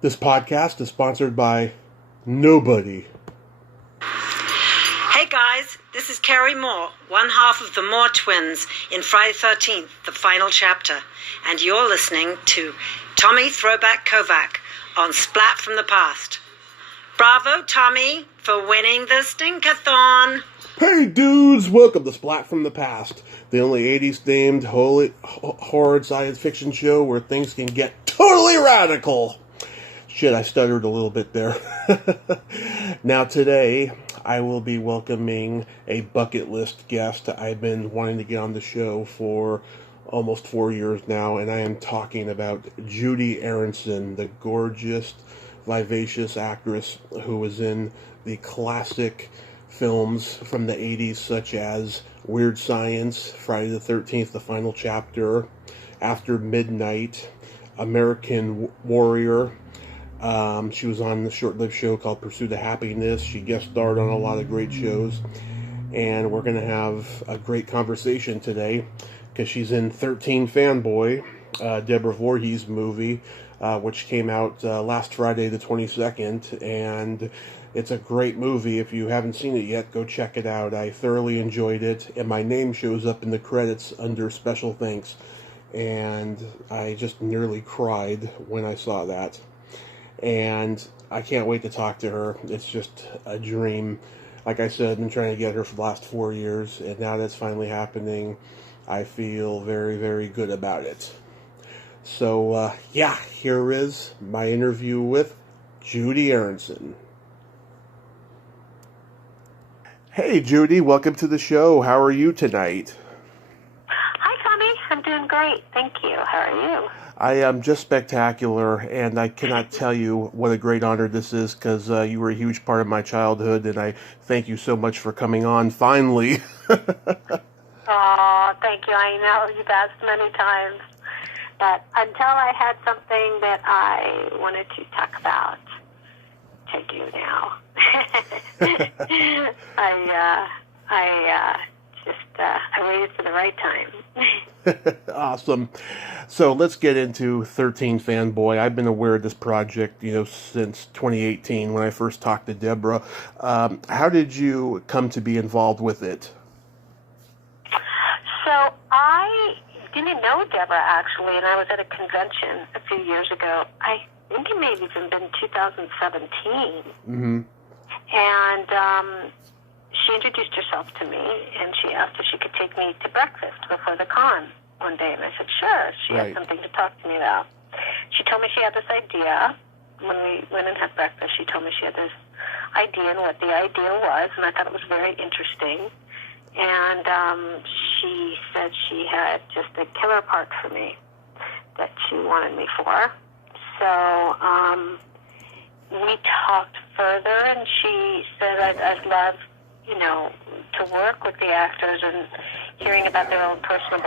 This podcast is sponsored by nobody. Hey guys, this is Carrie Moore, one half of the Moore twins in Friday the 13th, the final chapter. And you're listening to Tommy Throwback Kovac on Splat from the Past. Bravo, Tommy, for winning the Stinkathon. Hey dudes, welcome to Splat from the Past, the only 80s themed horror science fiction show where things can get totally radical. Shit, I stuttered a little bit there. Now today, I will be welcoming a bucket list guest. I've been wanting to get on the show for almost 4 years now, and I am talking about Judy Aronson, the gorgeous, vivacious actress who was in the classic films from the 80s, such as Weird Science, Friday the 13th, the final chapter, After Midnight, American Warrior. She was on the short-lived show called Pursuit of Happiness. She guest starred on a lot of great shows. And we're going to have a great conversation today because she's in 13 Fanboy, Deborah Voorhees movie, which came out last Friday the 22nd. And it's a great movie. If you haven't seen it yet, go check it out. I thoroughly enjoyed it. And my name shows up in the credits under special thanks. And I just nearly cried when I saw that. And I can't wait to talk to her. It's just a dream. Like I said, I've been trying to get her for the last 4 years, and now that's finally happening. I feel very, very good about it. So, here is my interview with Judy Aronson. Hey, Judy, welcome to the show. How are you tonight? Hi, Tommy. I'm doing great. Thank you. How are you? I am just spectacular, and I cannot tell you what a great honor this is because you were a huge part of my childhood, and I thank you so much for coming on finally. Oh, thank you. I know you've asked many times, but until I had something that I wanted to talk about, I do now. I waited for the right time. Awesome. So let's get into 13 Fanboy. I've been aware of this project, since 2018 when I first talked to Deborah. How did you come to be involved with it? So I didn't know Deborah, actually, and I was at a convention a few years ago. I think it may have even been 2017. Mm-hmm. And she introduced herself to me, and she asked if she could take me to breakfast before the con one day. And I said, sure. She had something to talk to me about. She told me she had this idea. When we went and had breakfast, she told me she had this idea and what the idea was, and I thought it was very interesting. And she said she had just a killer part for me that she wanted me for. So we talked further, and she said, I'd love, to work with the actors and hearing about their own personal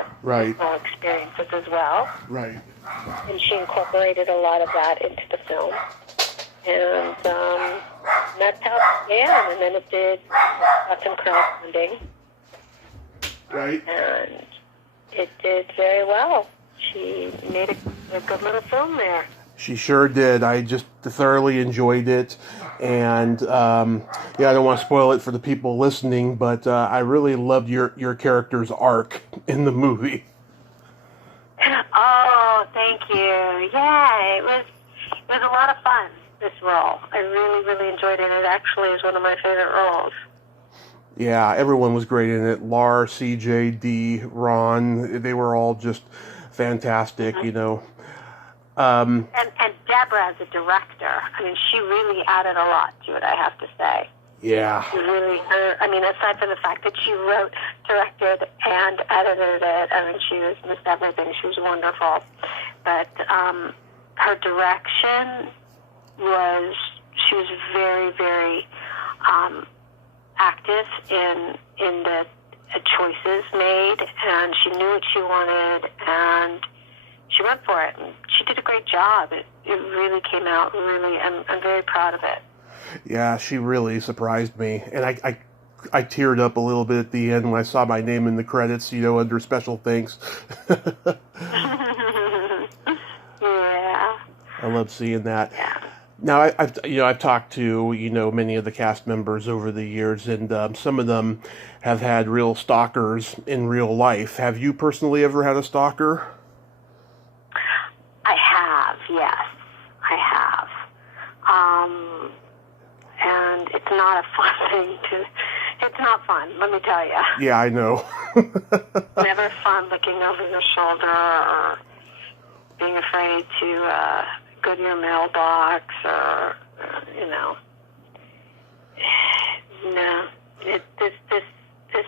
experiences as well. Right. And she incorporated a lot of that into the film. And that's how it began. And then it got some crowdfunding. Right. And it did very well. She made a good little film there. She sure did. I just thoroughly enjoyed it. And, I don't want to spoil it for the people listening, but I really loved your character's arc in the movie. Oh, thank you. Yeah, it was a lot of fun, this role. I really, really enjoyed it. It actually is one of my favorite roles. Yeah, everyone was great in it. Lar, CJ, D, Ron, they were all just fantastic, And Deborah as a director, she really added a lot to it, I have to say. Yeah. She really, aside from the fact that she wrote, directed, and edited it, she was just everything. She was wonderful. But her direction she was very, very active in the choices made, and she knew what she wanted, and she went for it, and she did a great job. It really came out I'm very proud of it. Yeah, she really surprised me, and I teared up a little bit at the end when I saw my name in the credits, under special thanks. Yeah. I love seeing that. Yeah. Now, I've talked to, many of the cast members over the years, and some of them have had real stalkers in real life. Have you personally ever had a stalker? I have, yes. I have. And it's not a fun thing it's not fun, let me tell you. Yeah, I know. Never fun looking over your shoulder or being afraid to go to your mailbox or, No, this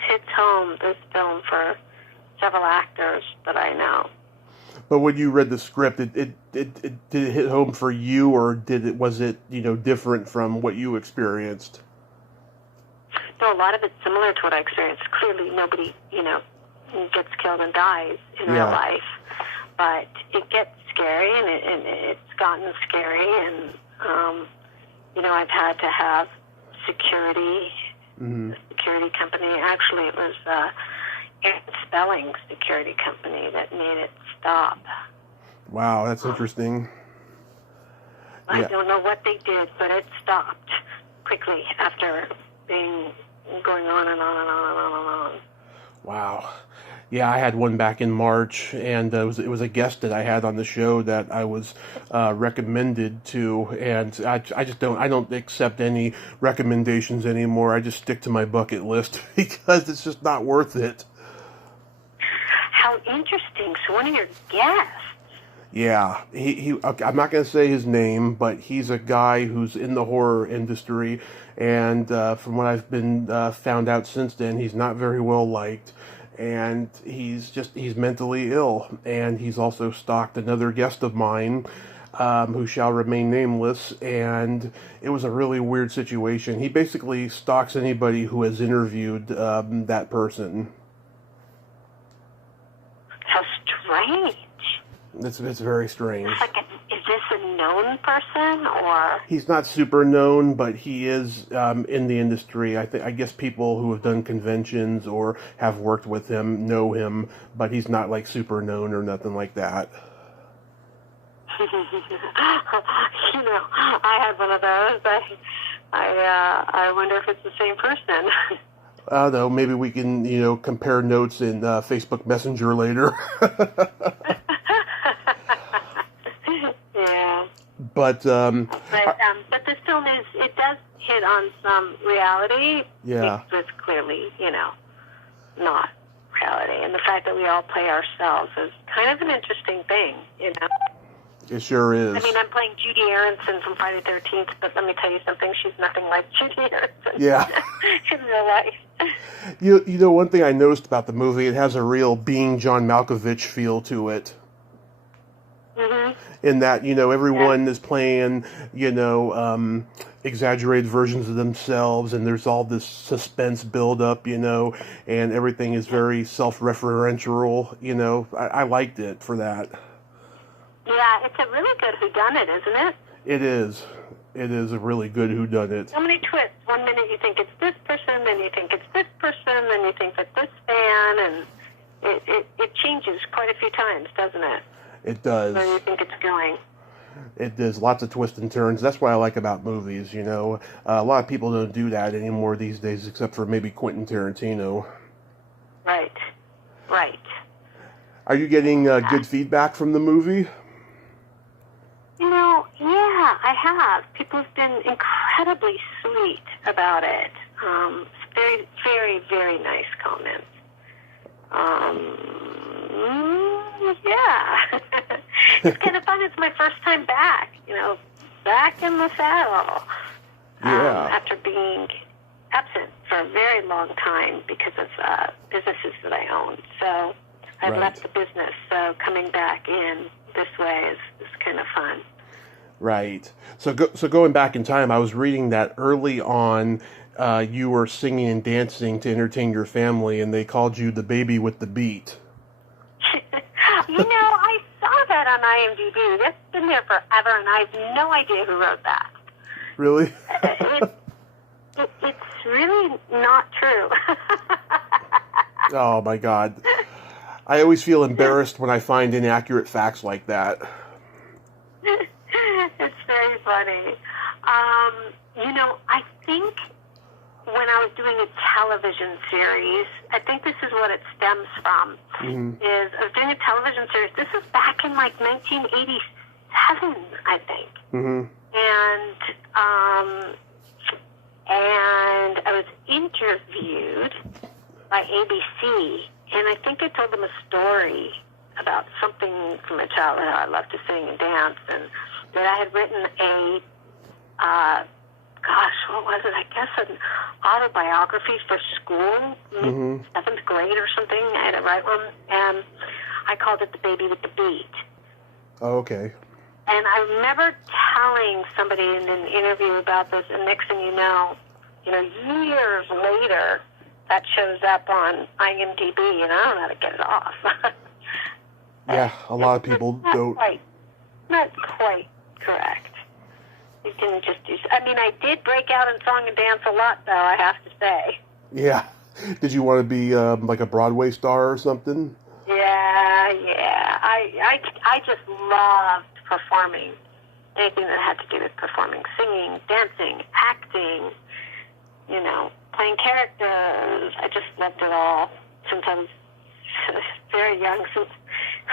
hits home, this film, for several actors that I know. But when you read the script, did it hit home for you, or was it different from what you experienced? No, a lot of it's similar to what I experienced. Clearly, nobody gets killed and dies in real life, but it gets scary, and it's gotten scary, and I've had to have security. Mm-hmm. The security company. Actually, it was Spelling security company that made it stop. Wow, that's interesting. I don't know what they did, but it stopped quickly after going on and on and on and on and on. Wow. Yeah, I had one back in March, and it was a guest that I had on the show that I was recommended to, and I don't accept any recommendations anymore. I just stick to my bucket list because it's just not worth it. How interesting! So one of your guests. Yeah, I'm not going to say his name, but he's a guy who's in the horror industry, and from what I've been found out since then, he's not very well liked, and he's mentally ill, and he's also stalked another guest of mine, who shall remain nameless, and it was a really weird situation. He basically stalks anybody who has interviewed that person. How strange. It's very strange. Is this a known person, or? He's not super known, but he is in the industry. I guess people who have done conventions or have worked with him know him, but he's not like super known or nothing like that. I had one of those. I wonder if it's the same person. No, maybe we can compare notes in Facebook Messenger later. Yeah. But this film it does hit on some reality. Yeah. It's clearly, not reality. And the fact that we all play ourselves is kind of an interesting thing, It sure is. I mean, I'm playing Judy Aronson from Friday the 13th, but let me tell you something, she's nothing like Judy Aronson. Yeah. In real life. One thing I noticed about the movie, it has a real Being John Malkovich feel to it. Mm-hmm. In that, everyone is playing, exaggerated versions of themselves, and there's all this suspense build-up, and everything is very self-referential, I liked it for that. Yeah, it's a really good whodunit, isn't it? It is. It is a really good whodunit. So many twists. 1 minute you think it's this person, then you think it's this person, then you think that this fan, and it changes quite a few times, doesn't it? It does. Where you think it's going. It does. Lots of twists and turns. That's what I like about movies, A lot of people don't do that anymore these days, except for maybe Quentin Tarantino. Right. Are you getting good feedback from the movie? Yeah, I have. People have been incredibly sweet about it. Very, very, very nice comments. Yeah. It's kind of fun. It's my first time back, back in the saddle. Yeah. After being absent for a very long time because of businesses that I own. So I've left the business. So coming back in this way is kind of fun. Right. So going back in time, I was reading that early on you were singing and dancing to entertain your family, and they called you the baby with the beat. I saw that on IMDb. That's been there forever, and I have no idea who wrote that. Really? It's really not true. Oh, my God. I always feel embarrassed when I find inaccurate facts like that. very funny. I think when I was doing a television series, I think this is what it stems from, is I was doing a television series. This is back in like 1987, I think. And I was interviewed by ABC, and I think I told them a story about something from my childhood. I loved to sing and dance, and that I had written what was it? I guess an autobiography for school, 7th grade or something. I had to write one, and I called it The Baby with the Beat. Oh, okay. And I remember telling somebody in an interview about this, and next thing you know, years later, that shows up on IMDb, and I don't know how to get it off. Yeah, a lot of people don't. Not quite correct. You didn't just do... I did break out in song and dance a lot, though, I have to say. Yeah. Did you want to be like a Broadway star or something? Yeah. I just loved performing. Anything that had to do with performing. Singing, dancing, acting, playing characters. I just loved it all. Sometimes very young, since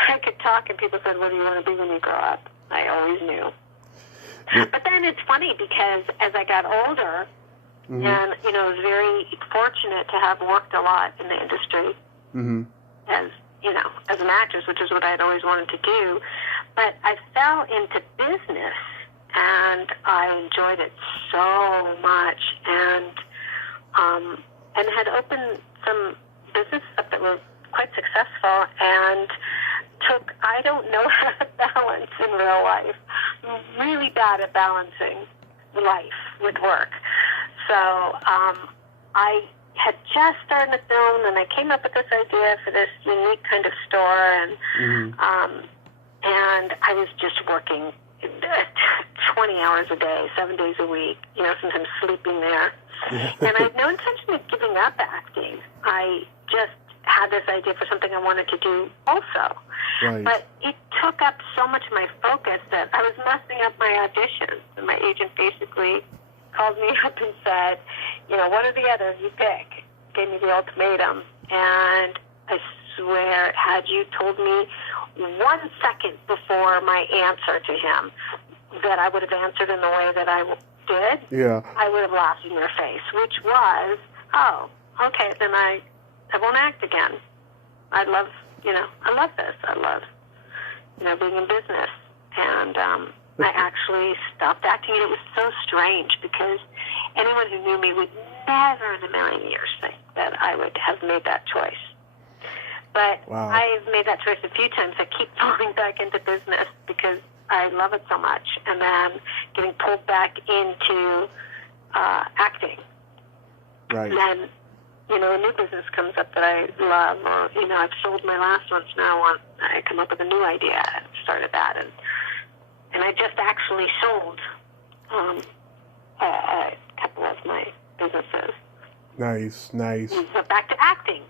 I could talk and people said, what do you want to be when you grow up? I always knew. But then it's funny because as I got older, and, I was very fortunate to have worked a lot in the industry as an actress, which is what I'd always wanted to do. But I fell into business, and I enjoyed it so much, and had opened some businesses up that were quite successful, and I don't know how to balance in real life. I'm really bad at balancing life with work. So I had just started a film, and I came up with this idea for this unique kind of store, and I was just working 20 hours a day, 7 days a week, sometimes sleeping there. And I had no intention of giving up acting. I just had this idea for something I wanted to do also. Right. But it took up so much of my focus that I was messing up my auditions. And my agent basically called me up and said, one or the other, you pick. Gave me the ultimatum. And I swear, had you told me 1 second before my answer to him that I would have answered in the way that I did, I would have laughed in your face, which was, okay, then I won't act again. I love this. I love, being in business. And I actually stopped acting, and it was so strange because anyone who knew me would never in a million years think that I would have made that choice. But I've made that choice a few times. I keep falling back into business because I love it so much, and then getting pulled back into acting. Right. And then, a new business comes up that I love, or, I've sold my last one, so now I come up with a new idea and started that. And I just actually sold a couple of my businesses. Nice. So back to acting.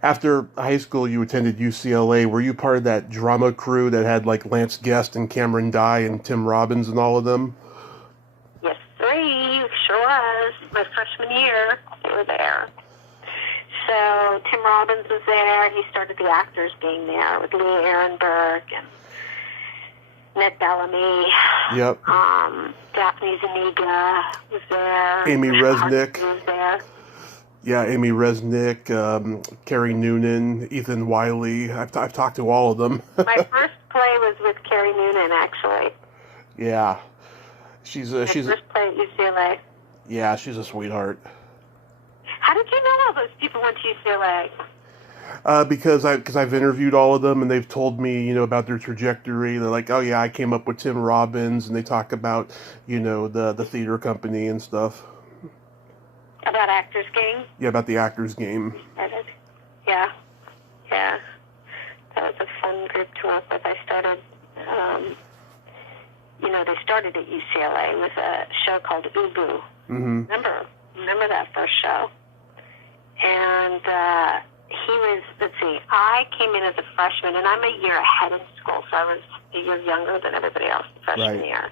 After high school, you attended UCLA. Were you part of that drama crew that had like Lance Guest and Cameron Dye and Tim Robbins and all of them? Yes, sure was. My freshman year, they were there. So Tim Robbins was there. He started the Actors Gang there with Lee Ehrenberg and Ned Bellamy. Yep. Daphne Zuniga was there. Amy Resnick was there. Yeah, Amy Resnick, Carrie Noonan, Ethan Wiley. I've talked to all of them. My first play was with Carrie Noonan, actually. Yeah, she's first play at UCLA. Yeah, she's a sweetheart. How did you know all those people went to UCLA? Because I've interviewed all of them, and they've told me, about their trajectory. They're like, oh yeah, I came up with Tim Robbins, and they talk about, the theater company and stuff. About Actors Gang? Yeah, about the Actors Gang. Yeah. That was a fun group to work with. I started, they started at UCLA with a show called Ubu. Mm-hmm. Remember that first show? And he was, let's see, I came in as a freshman, and I'm a year ahead in school, so I was a year younger than everybody else the freshman year.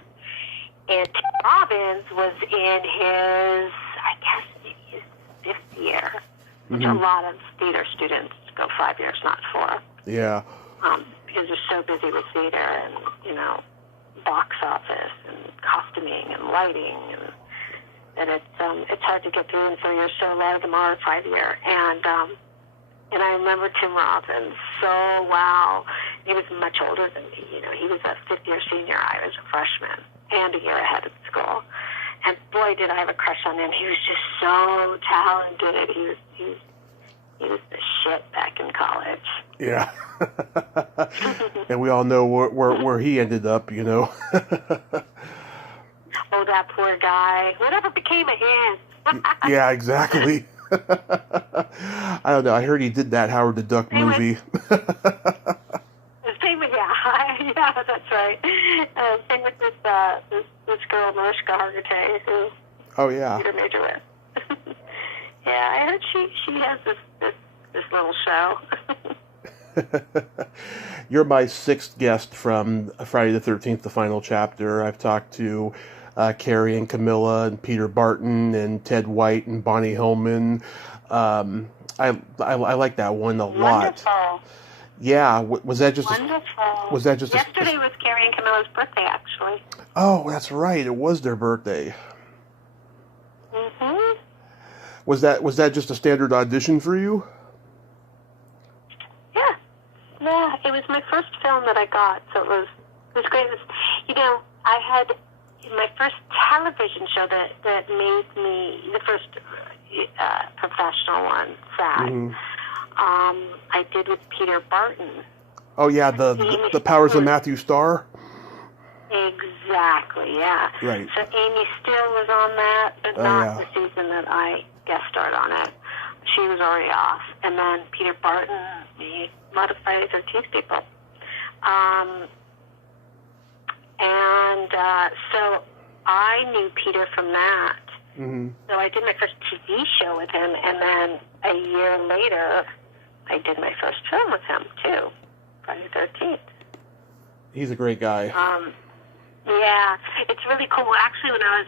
And Tim Robbins was in his, I guess, his fifth year, which a lot of theater students go 5 years, not 4. Yeah. Because they're so busy with theater and, you know, box office and costuming and lighting, and it's hard to get through in 4 years, so a lot of them are 5 year. And I remember Tim Robbins so wow. He was much older than me. You know, he was a fifth-year senior. I was a freshman and a year ahead of school. And boy, did I have a crush on him. He was just so talented. He was the shit back in college. Yeah. And we all know where he ended up, you know. Oh, that poor guy. Whatever became of him. Yeah, exactly. I don't know. I heard he did that Howard the Duck movie. Yeah, that's right. Same with this girl, Mariska Hargitay, who theater major with. Yeah, I heard she has this little show. You're my 6th guest from Friday the 13th, the final chapter. I've talked to Carrie and Camilla and Peter Barton and Ted White and Bonnie Hillman. I like that one a lot. Wonderful. Yeah, was that just wonderful? Yesterday was Carrie and Camilla's birthday, actually. Oh, that's right. It was their birthday. Mhm. Was that just a standard audition for you? Yeah, it was my first film that I got, so it was great. It was, you know, I had my first television show that made me the first professional one. SAG. Mm-hmm. I did with Peter Barton. Oh yeah, the Powers of Matthew Starr. Exactly, yeah. Right. So Amy Steele was on that, but not the season that I guest starred on it. She was already off. And then Peter Barton made a lot of Friday the 13th people. So I knew Peter from that. Mm-hmm. So I did my first TV show with him, and then a year later, I did my first film with him, too, Friday the 13th. He's a great guy. Yeah, it's really cool. Actually, when I was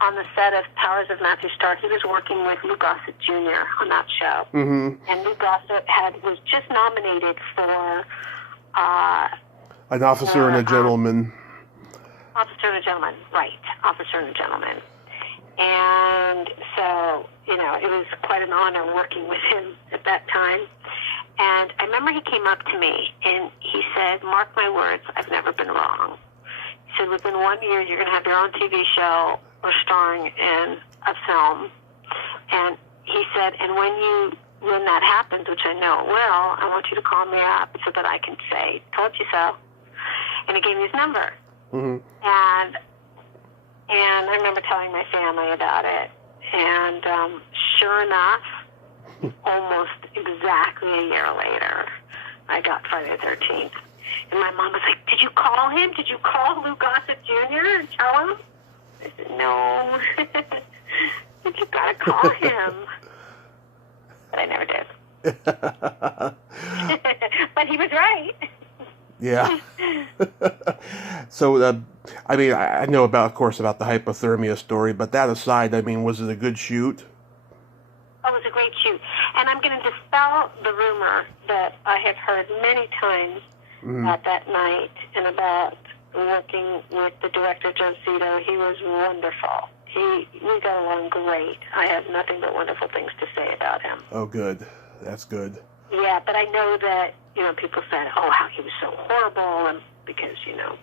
on the set of Powers of Matthew Starr, he was working with Lou Gossett Jr. on that show. Mm-hmm. And Lou Gossett was just nominated for... An Officer and a Gentleman. Officer and a Gentleman, right. Officer and a Gentleman. And so, you know, it was quite an honor working with him at that time. And I remember he came up to me and he said, "Mark my words, I've never been wrong." He said, "Within 1 year, you're going to have your own TV show or starring in a film." And he said, "And when that happens, which I know it will, I want you to call me up so that I can say, 'Told you so.'" And he gave me his number. Mm-hmm. And I remember telling my family about it. And sure enough, almost exactly a year later, I got Friday the 13th. And my mom was like, "Did you call him? Did you call Lou Gossett Jr. and tell him?" I said, "No." "You got to call him." But I never did. But he was right. Yeah. So, I mean, I know of course, about the hypothermia story, but that aside, I mean, was it a good shoot? Oh, it was a great shoot. And I'm going to dispel the rumor that I have heard many times about that night and about working with the director, Joe Zito. He was wonderful. We got along great. I have nothing but wonderful things to say about him. Oh, good. That's good. Yeah, but I know that, you know, people said, "Oh, how he was so horrible," and because, you know,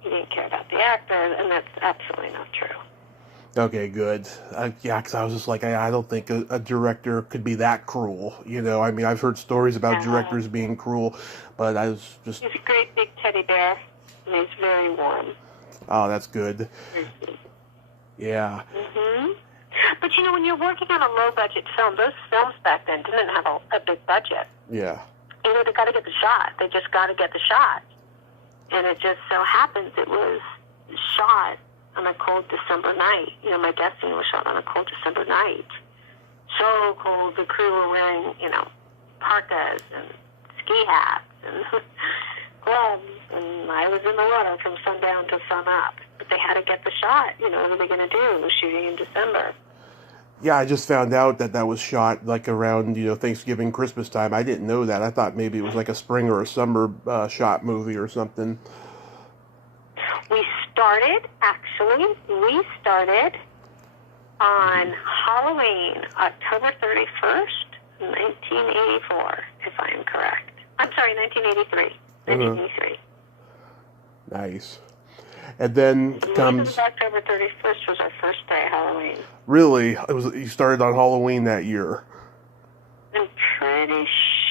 he didn't care about the actor, and that's absolutely not true. Okay, good. Yeah, because I was just like, I don't think a director could be that cruel. You know, I mean, I've heard stories about directors being cruel, but I was just... He's a great big teddy bear, and he's very warm. Oh, that's good. Yeah. Mm-hmm. But, you know, when you're working on a low-budget film, those films back then didn't have a big budget. Yeah. You know, they got to get the shot. They just got to get the shot. And it just so happens it was shot on a cold December night. You know, My Destiny was shot on a cold December night. so cold. The crew were wearing, parkas and ski hats and gloves, and I was in the water from sundown to sun up. But they had to get the shot. What are they going to do? It was shooting in December. Yeah, I just found out that was shot like around, Thanksgiving, Christmas time. I didn't know that. I thought maybe it was like a spring or a summer shot movie or something. We started on Halloween, October 31st, 1984, if I am correct. I'm sorry, 1983. 1983. Nice. And then comes October 31st was our first day of Halloween. Really? You started on Halloween that year? I'm pretty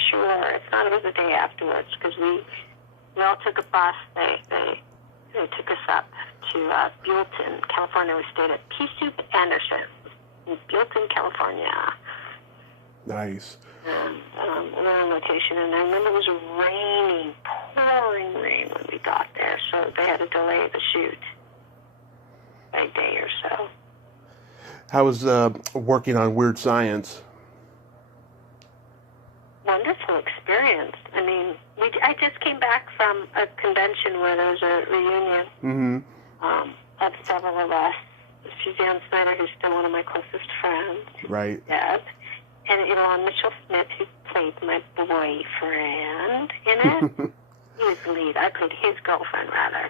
sure. If not, it was the day afterwards, because we all took a bus. They took us up to Buellton, California. We stayed at Pea Soup Anderson in Buellton, California. Nice. And we were on location, and I remember it was raining, pouring rain when we got there, so they had to delay the shoot by a day or so. How was working on Weird Science? Wonderful experience. I mean, I just came back from a convention where there was a reunion of several of us. Suzanne Snyder, who's still one of my closest friends. Right. Deb. And Mitchell Smith, who played my boyfriend in it. He was the lead. I played his girlfriend, rather.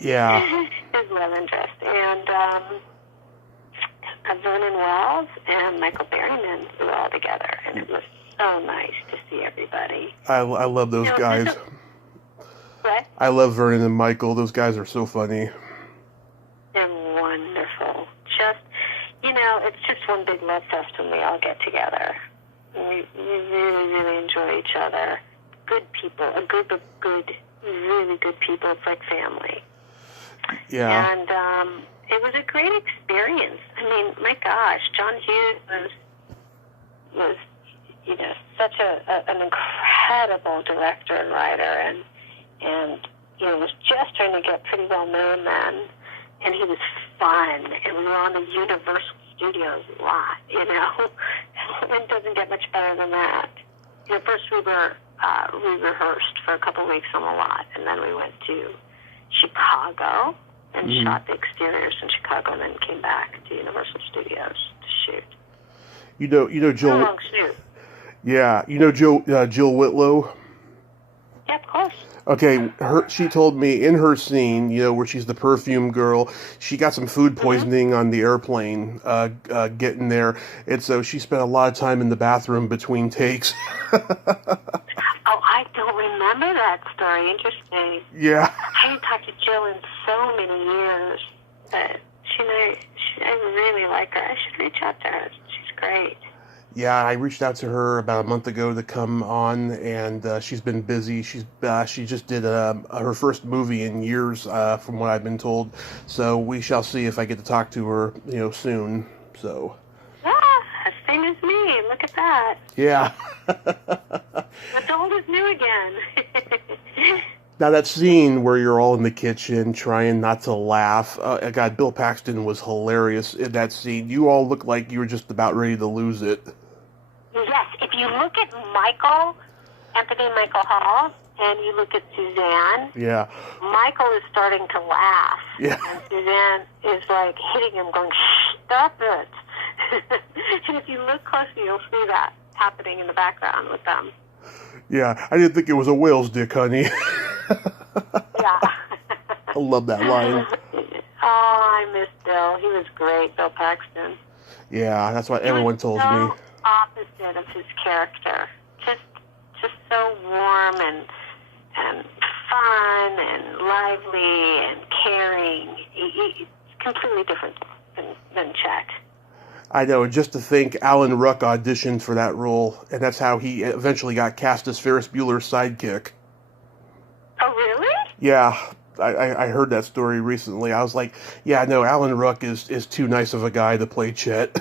Yeah. His love interest. And Vernon Wells and Michael Berryman were all together. And it was so nice to see everybody. I love those guys. What? I love Vernon and Michael. Those guys are so funny. They're wonderful. It's just one big love fest when we all get together. We really, really enjoy each other. Good people, a group of really good people. It's like family. Yeah. And it was a great experience. I mean, my gosh, John Hughes was such an incredible director and writer, and was just trying to get pretty well known then. And he was fun, and we were on the Universal Studios a lot, It doesn't get much better than that. First we rehearsed for a couple of weeks on the lot, and then we went to Chicago and shot the exteriors in Chicago, and then came back to Universal Studios to shoot. Jill. Long shoot. Yeah, Jill Whitlow. Yeah, of course. Okay, she told me in her scene, where she's the perfume girl, she got some food poisoning on the airplane getting there, and so she spent a lot of time in the bathroom between takes. I don't remember that story. Interesting. Yeah. I hadn't talked to Jill in so many years, but I really like her. I should reach out to her. She's great. Yeah, I reached out to her about a month ago to come on, and she's been busy. She just did her first movie in years, from what I've been told. So we shall see if I get to talk to her, soon. So. Same as me. Look at that. Yeah. What's old is new again. Now that scene where you're all in the kitchen trying not to laugh, God, Bill Paxton was hilarious in that scene. You all looked like you were just about ready to lose it. Yes, if you look at Anthony Michael Hall, and you look at Suzanne, yeah, Michael is starting to laugh, yeah, and Suzanne is like hitting him, going, "Stop it!" And if you look closely, you'll see that happening in the background with them. Yeah, I didn't think it was a whale's dick, honey. Yeah. I love that line. I miss Bill. He was great, Bill Paxton. Yeah, that's what everyone told me. Opposite of his character. Just so warm and fun and lively and caring. He's completely different than Chet. I know, and just to think Alan Ruck auditioned for that role, and that's how he eventually got cast as Ferris Bueller's sidekick. Oh, really? Yeah, I heard that story recently. I was like, yeah, no, Alan Ruck is too nice of a guy to play Chet.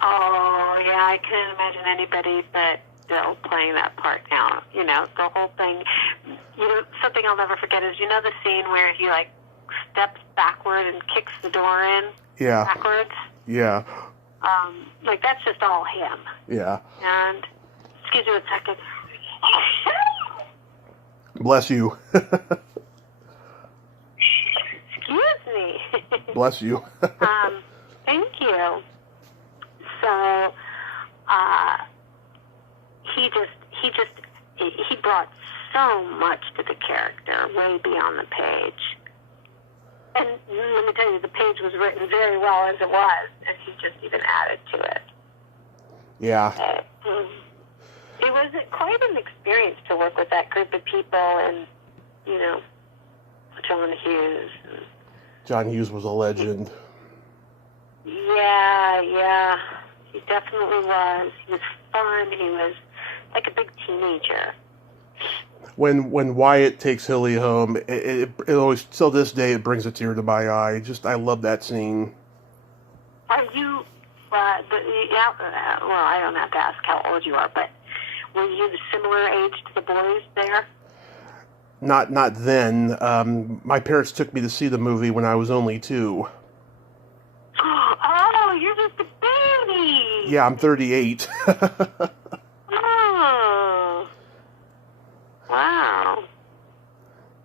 Oh, yeah, I can't imagine anybody but Bill playing that part now. The whole thing. Something I'll never forget is, the scene where he, steps backward and kicks the door in? Yeah. Backwards? Yeah. Like, that's just all him. Yeah. And, excuse me a second. Bless you. Excuse me. Bless you. Thank you. So, he brought so much to the character, way beyond the page. And let me tell you, the page was written very well as it was, and he just even added to it. Yeah. It was quite an experience to work with that group of people, and, you know, John Hughes. John Hughes was a legend. Yeah. He definitely was. He was fun. He was like a big teenager. When Wyatt takes Hilly home, it always, till this day, it brings a tear to my eye. I love that scene. Are you, well, I don't have to ask how old you are, but were you the similar age to the boys there? Not then. My parents took me to see the movie when I was only 2. Oh, you're just a baby. Yeah, I'm 38. Oh. Wow.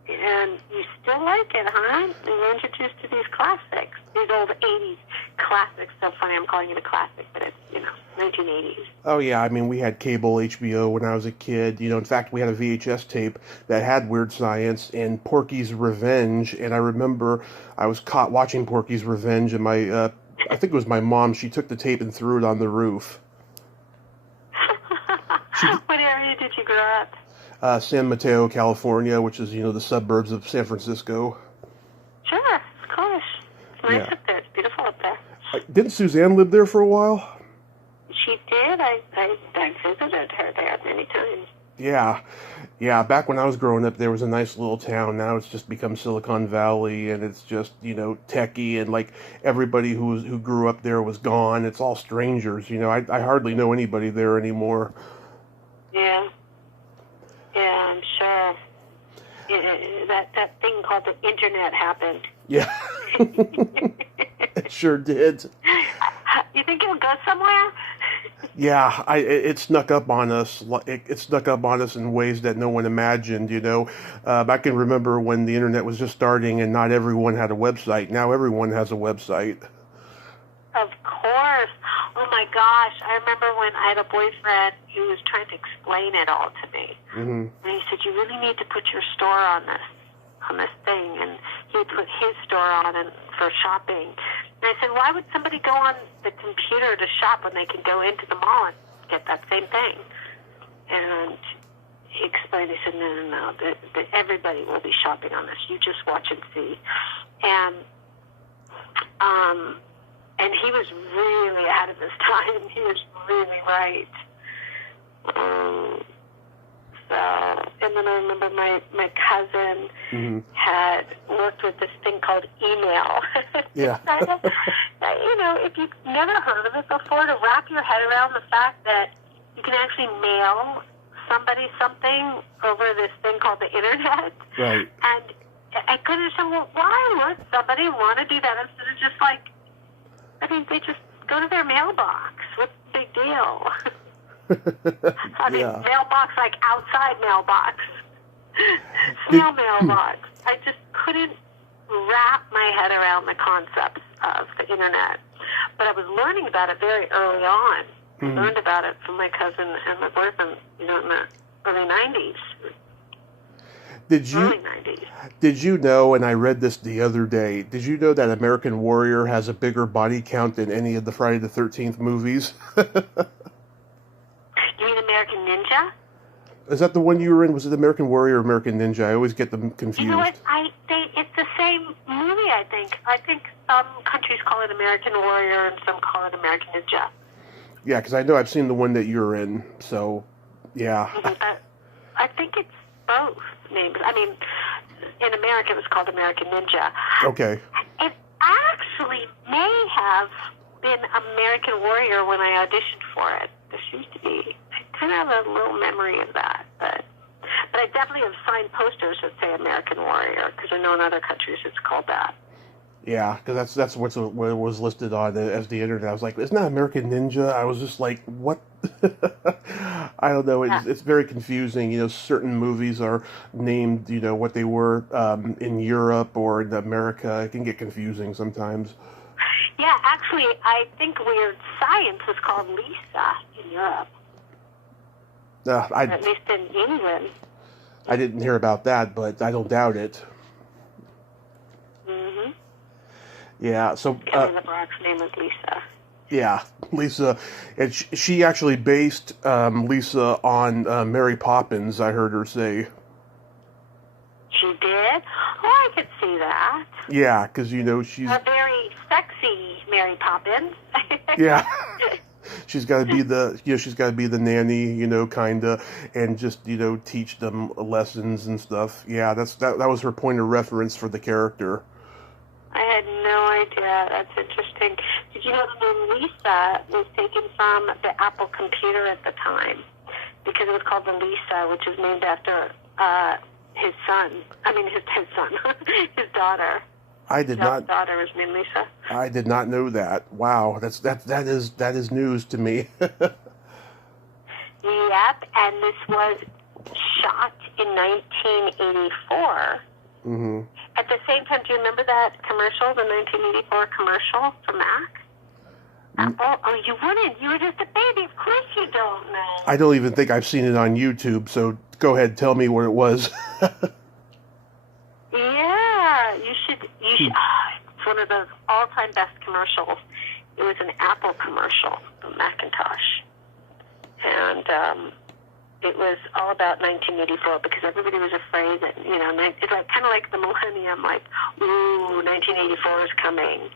And you still like it, huh? You're introduced to these classics, these old 80s classics. So funny, I'm calling it a classic, but it's, 1980s. Oh, yeah, I mean, we had cable HBO when I was a kid. In fact, we had a VHS tape that had Weird Science and Porky's Revenge, and I remember I was caught watching Porky's Revenge, and I think it was my mom, she took the tape and threw it on the roof. What area did you grow up? San Mateo, California, which is, the suburbs of San Francisco. Sure, of course. It's nice up there. It's beautiful up there. Didn't Suzanne live there for a while? She did. I visited her there many times. Yeah. Back when I was growing up, there was a nice little town. Now it's just become Silicon Valley, and it's just, techie, and like everybody who grew up there was gone. It's all strangers. I hardly know anybody there anymore. Yeah, I'm sure. That thing called the internet happened. Yeah. It sure did. You think it'll go somewhere? Yeah, it snuck up on us. It snuck up on us in ways that no one imagined, I can remember when the internet was just starting and not everyone had a website. Now everyone has a website. Of course. Oh my gosh. I remember when I had a boyfriend who was trying to explain it all to me. Mm-hmm. And he said, you really need to put your store on this thing. And he put his store on and for shopping. And I said, why would somebody go on the computer to shop when they can go into the mall and get that same thing? And he explained, he said, no, that everybody will be shopping on this. You just watch and see. And he was really ahead of his time. He was really right. And then I remember my cousin had worked with this thing called email. Yeah. If you've never heard of it before, to wrap your head around the fact that you can actually mail somebody something over this thing called the internet. Right. And I couldn't say, well, why would somebody want to do that instead of just they just go to their mailbox. What's the big deal? Mailbox like outside mailbox. Snail mailbox. I just couldn't wrap my head around the concepts of the internet. But I was learning about it very early on. I learned about it from my cousin and my boyfriend, in the early 90s. Did you know, and I read this the other day, did you know that American Warrior has a bigger body count than any of the Friday the 13th movies? You mean American Ninja? Is that the one you were in? Was it American Warrior or American Ninja? I always get them confused. You know what? It's the same movie, I think. I think some countries call it American Warrior and some call it American Ninja. Yeah, because I know I've seen the one that you're in, so, yeah. I think it's both names. I mean, in America it was called American Ninja. Okay. It actually may have been American Warrior when I auditioned for it. There seems to be, I kind of have a little memory of that, but I definitely have signed posters that say American Warrior, because I know in other countries it's called that. Yeah, because that's what it was listed on as the internet. I was like, isn't that American Ninja? I was just like, what? I don't know. It's very confusing. You know, certain movies are named, you know, what they were in Europe or in America. It can get confusing sometimes. Yeah, actually, I think Weird Science was called Lisa in Europe. At least in England. I didn't hear about that, but I don't doubt it. Mm-hmm. Yeah, so... Kelly LeBrock's name was Lisa. Yeah, Lisa. And she actually based Lisa on Mary Poppins, I heard her say. She did? Oh, I could see that. Yeah, because, you know, she's... A very sexy Mary Poppins. Yeah. She's got to be she's got to be the nanny, you know, kind of, and just, you know, teach them lessons and stuff. Yeah, that was her point of reference for the character. I had no idea. That's interesting. Did you know the name Lisa was taken from the Apple computer at the time? Because it was called the Lisa, which is named after his son. I mean, his son, his daughter. His daughter was named Lisa. I did not know that. Wow, that is news to me. Yep, and this was shot in 1984. Mm-hmm. At the same time, do you remember that commercial, the 1984 commercial for Mac? Apple? Oh, you wouldn't. You were just a baby. Of course you don't know. I don't even think I've seen it on YouTube, so go ahead, tell me what it was. Yeah, you should. It's one of those all-time best commercials. It was an Apple commercial, the Macintosh. And it was all about 1984 because everybody was afraid that, you know, it's like kind of like the millennium, like, ooh, 1984 is coming.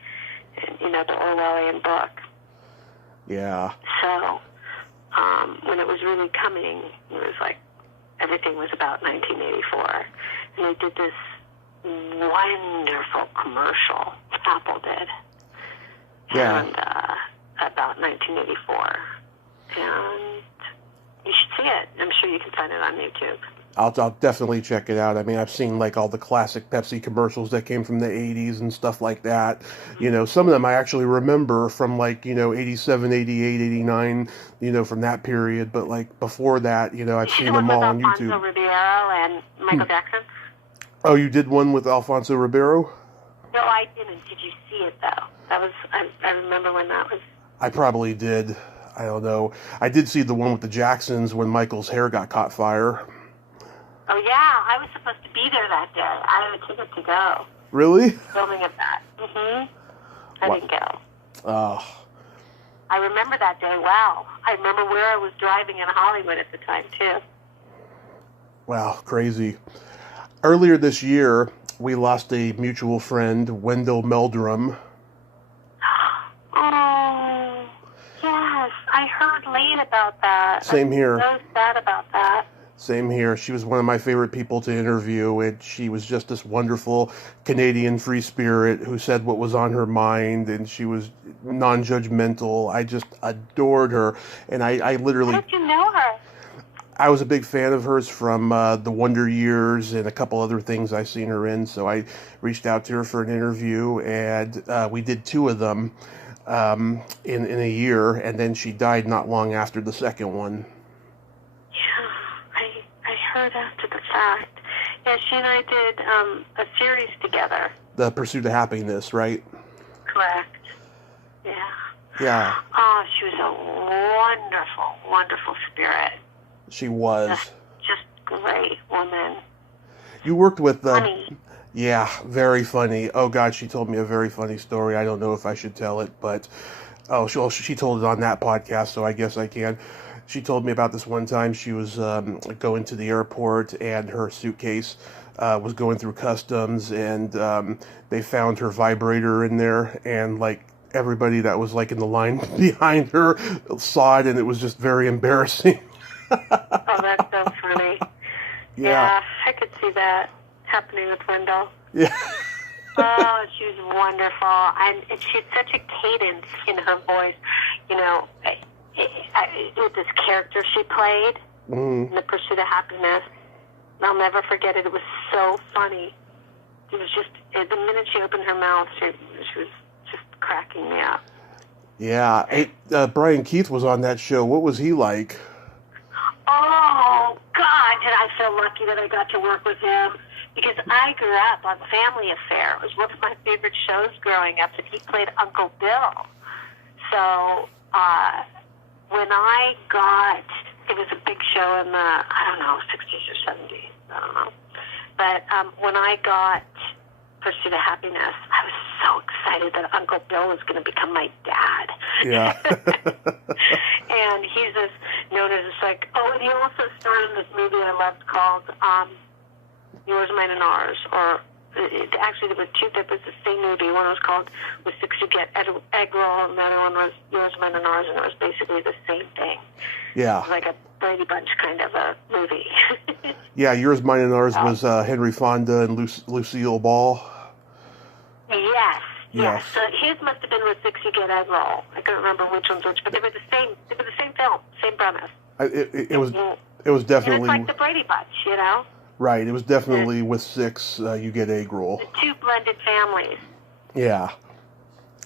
And, you know, the Orwellian book. Yeah. So, when it was really coming, it was like everything was about 1984. And they did this wonderful commercial, Apple did. Yeah. And, about 1984. And you should see it. I'm sure you can find it on YouTube. I'll definitely check it out. I mean, I've seen like all the classic Pepsi commercials that came from the 80s and stuff like that. You know, some of them I actually remember from like, you know, 87, 88, 89, you know, from that period. But like before that, you know, I've seen them all on YouTube. Alfonso Ribeiro and Michael Jackson? Oh, you did one with Alfonso Ribeiro? No, I didn't. Did you see it though? That was, I remember when that was. I probably did. I don't know. I did see the one with the Jacksons when Michael's hair got caught fire. Oh, yeah. I was supposed to be there that day. I had a ticket to go. Really? Filming of that. Mm-hmm. I didn't go. Oh. I remember that day. Wow. I remember where I was driving in Hollywood at the time, too. Wow, crazy. Earlier this year, we lost a mutual friend, Wendell Meldrum. Oh, yes. I heard late about that. Same here. I'm so sad about that. Same here. She was one of my favorite people to interview, and she was just this wonderful Canadian free spirit who said what was on her mind, and she was non-judgmental. I just adored her, and I literally... How did you know her? I was a big fan of hers from the Wonder Years and a couple other things I've seen her in, so I reached out to her for an interview, and we did 2 of them in a year, and then she died not long after the second one. After the fact. Yeah, she and I did a series together. The Pursuit of Happiness, right? Correct. Yeah. Yeah. Oh, she was a wonderful, wonderful spirit. She was. Just great woman. You worked with... funny. Yeah, very funny. Oh, God, she told me a very funny story. I don't know if I should tell it, but... Oh, she told it on that podcast, so I guess I can. She told me about this one time she was going to the airport and her suitcase was going through customs, and they found her vibrator in there, and like everybody that was like in the line behind her saw it, and it was just very embarrassing. Oh, that's so funny. Yeah, I could see that happening with Wendell. Yeah. Oh, she was wonderful, and she had such a cadence in her voice, you know. With this character she played in The Pursuit of Happiness. I'll never forget it. It was so funny. it was just, the minute she opened her mouth, she was just cracking me up. Yeah. Brian Keith was on that show. What was he like? Oh, God, did I feel lucky that I got to work with him. Because I grew up on Family Affair. It was one of my favorite shows growing up, and he played Uncle Bill. So when I got, it was a big show in the, 60s or 70s, I don't know. But when I got Pursuit of Happiness, I was so excited that Uncle Bill was going to become my dad. Yeah. And he's known as and he also starred in this movie I loved called Yours, Mine, and Ours. Or actually, there were two that was the same movie. One was called Was Six to Get Egg Roll, and the other one was Yours, Mine, and Ours, and it was basically the same thing. Yeah. Like a Brady Bunch kind of a movie. Yeah, Yours, Mine, and Ours was Henry Fonda and Lucille Ball. Yes. Yes. So his must have been with Six You Get Egg Roll. I couldn't remember which one's which, but they were the same. They were the same film, same premise. It was definitely. And it's like the Brady Bunch, you know. Right. It was definitely with Six. You Get Egg Roll. The two blended families. Yeah.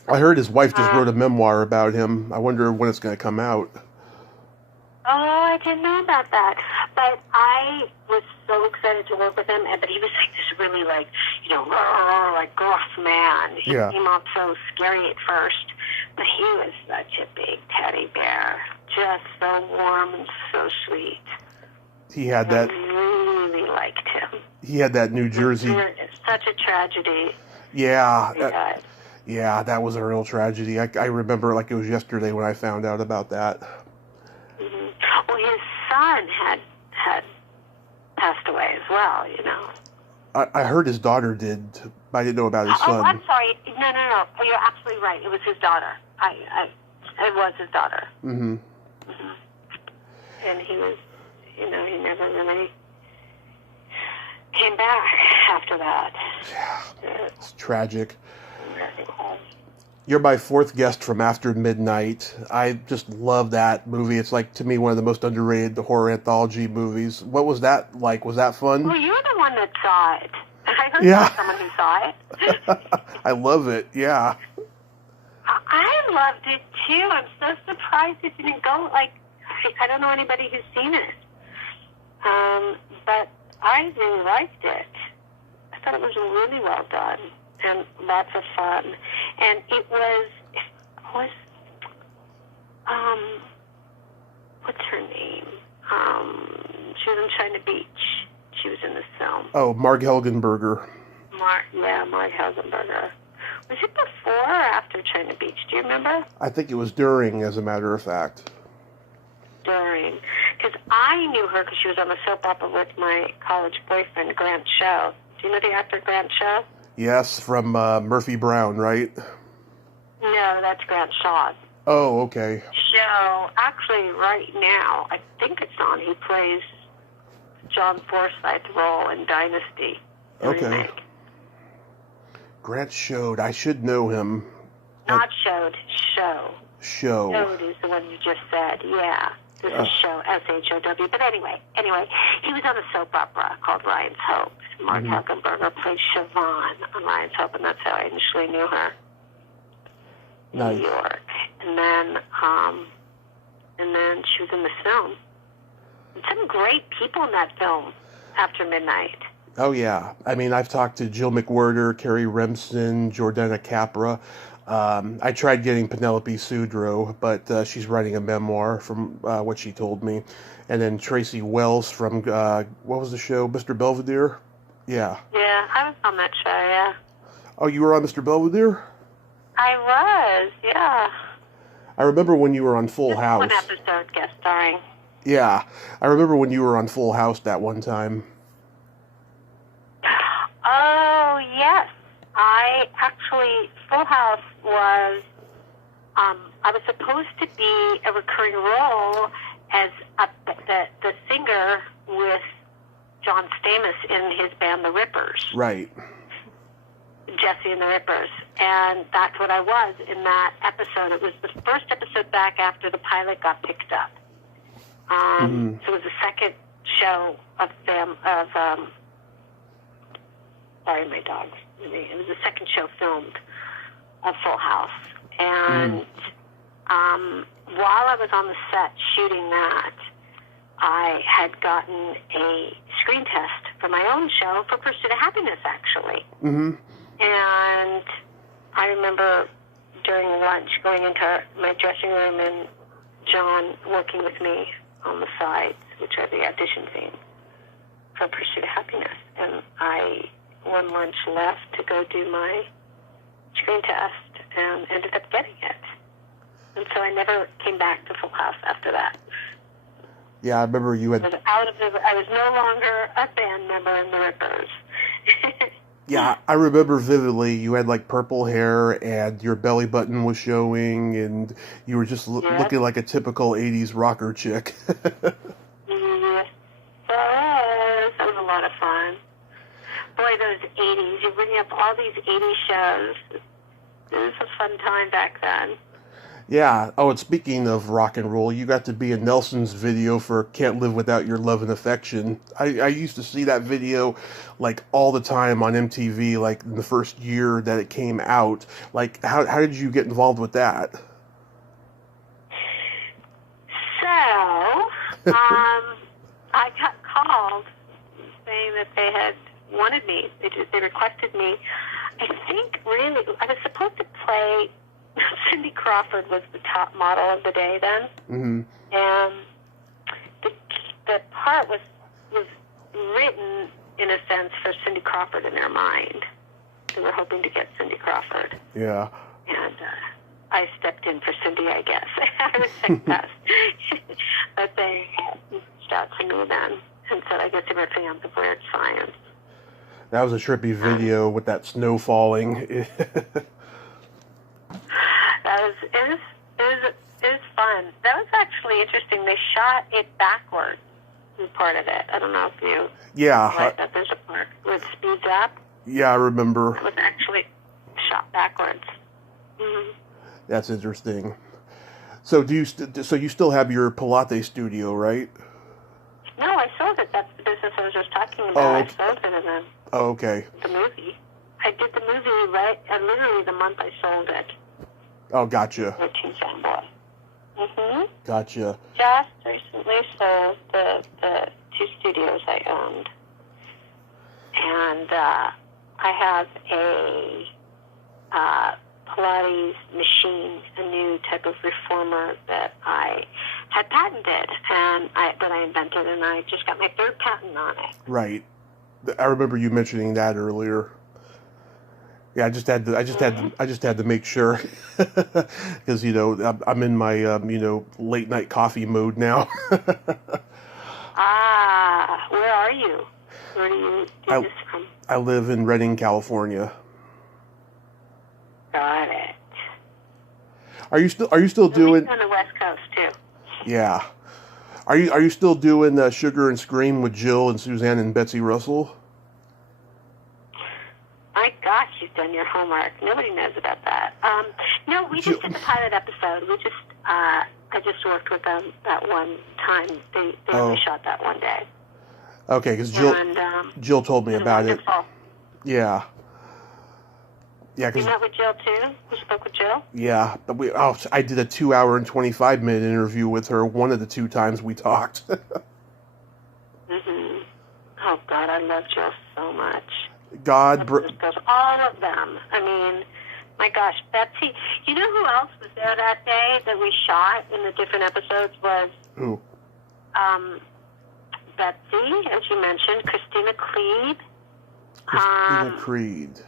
I heard his wife just wrote a memoir about him. I wonder when it's going to come out. Oh, I didn't know about that. But I was so excited to work with him. But he was like this really gruff man. He came off so scary at first. But he was such a big teddy bear. Just so warm and so sweet. He had that. I really liked him. He had that New Jersey. It's such a tragedy. Yeah. Yeah, that was a real tragedy. I remember like it was yesterday when I found out about that. Mm-hmm. Well, his son had passed away as well, you know. I heard his daughter did, but I didn't know about his son. Oh, I'm sorry. No. You're absolutely right. It was his daughter. It was his daughter. Mm-hmm. Mm-hmm. And he was, he never really came back after that. Yeah, it's tragic. You're my fourth guest from After Midnight. I just love that movie. It's like, to me, one of the most underrated horror anthology movies. What was that like? Was that fun? Well, you're the one that saw it. I heard from someone who saw it. I love it, yeah. I loved it, too. I'm so surprised it didn't go, I don't know anybody who's seen it. But I really liked it. I thought it was really well done and lots of fun. And it was what's her name? She was in China Beach. She was in this film. Oh, Marg Helgenberger. Marg Helgenberger. Was it before or after China Beach? Do you remember? I think it was during, as a matter of fact. During. Because I knew her because she was on the soap opera with my college boyfriend, Grant Show. Do you know the actor Grant Show? Yes, from Murphy Brown, right? No, that's Grant Shaw. Oh, okay. Show, actually, right now, I think it's on. He plays John Forsythe's role in Dynasty. Okay. Remake. Grant Showed. I should know him. Not Showed, Show. Show. Showed is the one you just said, yeah. This is Show, S-H-O-W. But anyway, he was on a soap opera called Ryan's Hope. Mark Helgenberger played Siobhan on Ryan's Hope, and that's how I initially knew her. Nice. New York. And then she was in this film. And some great people in that film, After Midnight. Oh, yeah. I mean, I've talked to Jill McWhirter, Carrie Remsen, Jordana Capra. I tried getting Penelope Sudrow, but she's writing a memoir from what she told me. And then Tracy Wells from, what was the show, Mr. Belvedere? Yeah. Yeah, I was on that show, yeah. Oh, you were on Mr. Belvedere? I was, yeah. I remember when you were on Full Just House. one episode guest starring. Yeah. I remember when you were on Full House that one time. Oh, yes. Full House was, I was supposed to be a recurring role as the singer with John Stamos in his band, The Rippers. Right. Jesse and the Rippers. And that's what I was in that episode. It was the first episode back after the pilot got picked up. So it was the second show of Sorry, my dogs. It was the second show filmed of Full House. And while I was on the set shooting that, I had gotten a screen test for my own show for Pursuit of Happiness, actually. Mm-hmm. And I remember during lunch going into my dressing room and John working with me on the sides, which are the audition scenes for Pursuit of Happiness. And I, one lunch left to go do my screen test and ended up getting it. And so I never came back to Full House after that. Yeah, I remember you had... I was no longer a band member in the Rippers. Yeah, I remember vividly you had like purple hair and your belly button was showing and you were just looking like a typical 80s rocker chick. Yes, that was a lot of fun. Boy, those 80s, you bring up all these 80s shows. It was a fun time back then. Yeah. Oh, and speaking of rock and roll, you got to be in Nelson's video for Can't Live Without Your Love and Affection. I used to see that video, like, all the time on MTV, like, in the first year that it came out. Like, how did you get involved with that? So, I got called saying that they had wanted me. They requested me. I think, really, I was supposed to play... Cindy Crawford was the top model of the day then, and the part was written in a sense for Cindy Crawford in their mind. They were hoping to get Cindy Crawford. Yeah. And I stepped in for Cindy, I guess. I was second best. But they reached out to me then, and so I guess they were fans of Weird Science. That was a trippy video with that snow falling. It was fun. That was actually interesting. They shot it backwards in part of it. I don't know if you... Yeah. Like that there's a part where it speeds up. Yeah, I remember. It was actually shot backwards. Mm-hmm. That's interesting. So you still have your Pilates studio, right? No, I sold it. That's the business I was just talking about. I sold it and then... Oh, okay. The movie. I did the movie, right? And literally the month I sold it. Oh, gotcha. Fanboy. Mm-hmm. Gotcha. Just recently sold the 2 studios I owned. And I have a Pilates machine, a new type of reformer that I had patented, that I invented, and I just got my 3rd patent on it. Right. I remember you mentioning that earlier. Yeah, I just had to make sure because I'm in my late night coffee mode now. Where are you? Where do you do this from? I live in Redding, California. Got it. Are you still doing? On the West Coast too. Yeah. Are you still doing Sugar and Scream with Jill and Suzanne and Betsy Russell? My gosh, you've done your homework. Nobody knows about that. No, we just did the pilot episode. I just worked with them that one time. They only shot that one day. Okay, because Jill told me about it. Yeah. Yeah, you met with Jill too? You spoke with Jill? Yeah, but I did a 2-hour and 25-minute interview with her. One of the 2 times we talked. Mm-hmm. Oh God, I love Jill so much. All of them. I mean, my gosh, Betsy. You know who else was there that day that we shot in the different episodes was... Who? Betsy, as you mentioned, Christina Cleed. Christina Creed.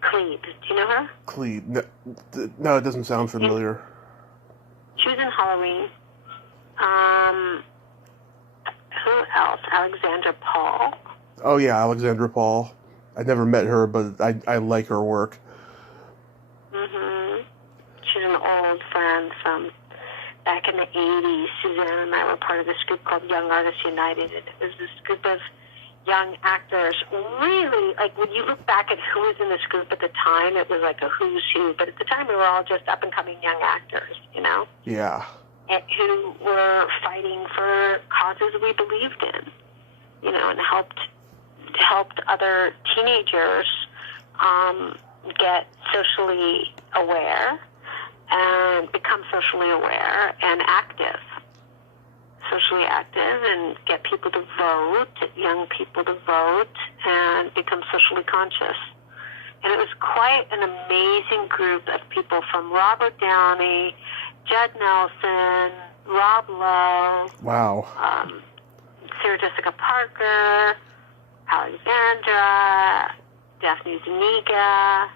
Cleed. Do you know her? Cleed. No, it doesn't sound familiar. She was in Halloween. Who else? Alexandra Paul. Oh, yeah, Alexandra Paul. I never met her, but I like her work. Mm-hmm. She's an old friend from back in the 80s. Suzanne and I were part of this group called Young Artists United. And it was this group of young actors. Really, like, when you look back at who was in this group at the time, it was like a who's who. But at the time, we were all just up-and-coming young actors, Yeah. And who were fighting for causes we believed in, and helped helped other teenagers get socially aware and become socially aware and socially active, and get people to vote, young people to vote, and become socially conscious. And it was quite an amazing group of people, from Robert Downey, Judd Nelson, Rob Lowe, Wow. Sarah Jessica Parker, Alexandra, Daphne Zuniga.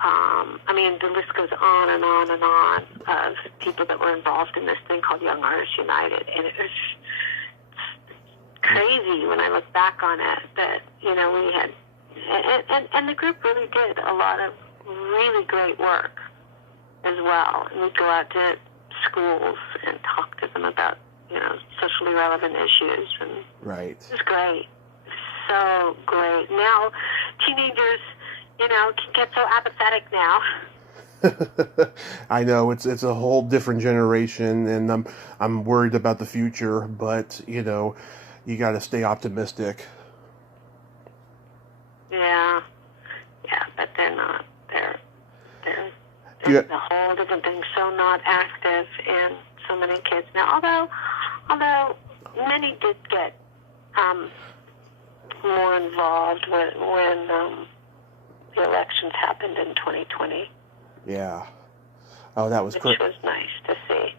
I mean, the list goes on and on and on of people that were involved in this thing called Young Artists United. And it was crazy when I look back on it that, we had, and the group really did a lot of really great work as well. And we'd go out to schools and talk to them about, socially relevant issues. And right. It was great. So great. Now, teenagers, can get so apathetic now. I know it's a whole different generation, and I'm worried about the future. But you got to stay optimistic. Yeah, but they're not. They're a whole different thing. So not active in so many kids now. Although many did get more involved when the elections happened in 2020. Yeah. Oh, that was which was nice to see.